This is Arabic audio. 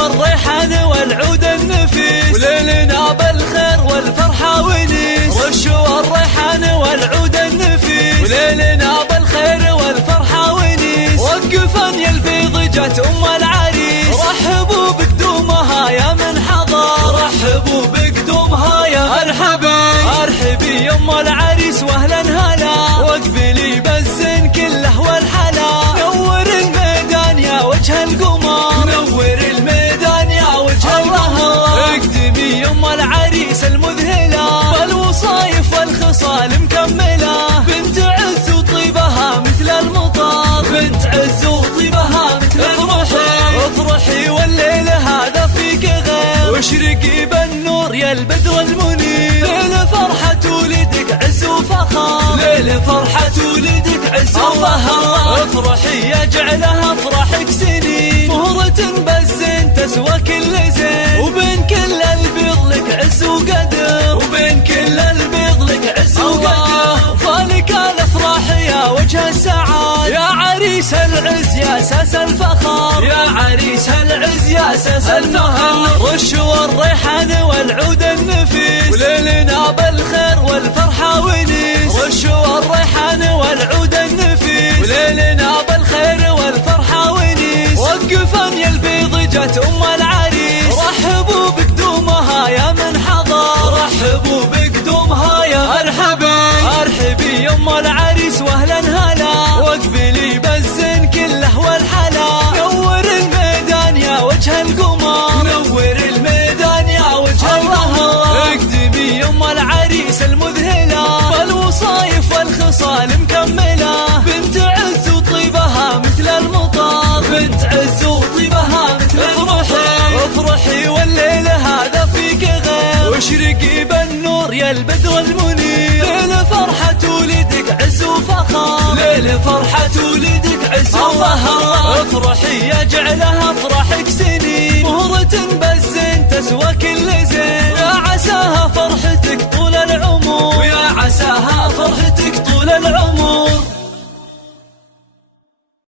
والريحان والعود النفيس، وليلنا بالخير والفرحة ونيس. رش والريحان والعود النفيس، وليلنا بالخير والفرحة ونيس. وقفا يا البيض جت ام العريس، رحبوا بقدومها يا من حضر، رحبوا بقدومها يا مرحبا. ارحبي يا ام العريس واهلا هلا، واقبلي بالزين كله والحلا. نور الميدان يا وجه القمر، نور الميدان يا وجه القمر. اقدمي يا ام العريس المذهله، بالوصايف والخصال مكمله. بنت عز وطيبها مثل المطر، بنت عز وطيبها مثل المطر. افرحي والليل هذا فيك غير، واشرقي بالنور يا البدر المنير. ليل فرحة ولدك عز وفخر، ليل فرحة ولدك عز وفخر. افرحي يجعلها افراحك سنين، مهرة بالزين تسوى كل زين. وبين كل البيض لك عز وقدر، وبين كل البيض لك عز وقدر. فالك الافراح يا وجه السعاد، يا عريس العز يا ساس الفخر، يا عريس العز يا ساس الفخر. رش والريحان والعود النفيس، وليلنا بالخير والفرحة ونيس. رش والريحان والعود النفيس، وليلنا بالخير والفرحة ونيس. وقفا يا البيض جت ام العريس، رحبوا بقدومها يا من حضر، رحبوا بقدومها يا مرحبا. ارحبي يا ام العريس واهلا هلا، واقبلي بالزين كله والحلا. نور الميدان يا وجه القمر، نور الميدان يا وجه القمر. اقدمي يا ام العريس المذهله، بالوصايف والخصال مكمله. بنت عز وطيبها مثل المطر، بنت عز وطيبها مثل المطر. افرحي والليل هذا فيك غير، واشرقي بالنور يا البدر المنير. ليل فرحة ولدك عز وفخر، ليل فرحة ولدك عز وفخر. افرحي يجعلها افراحك سنين، مهرة بالزين تسوى كل زين. يا عساها فرحتك طول العمر، ويا عساها فرحتك طول العمر.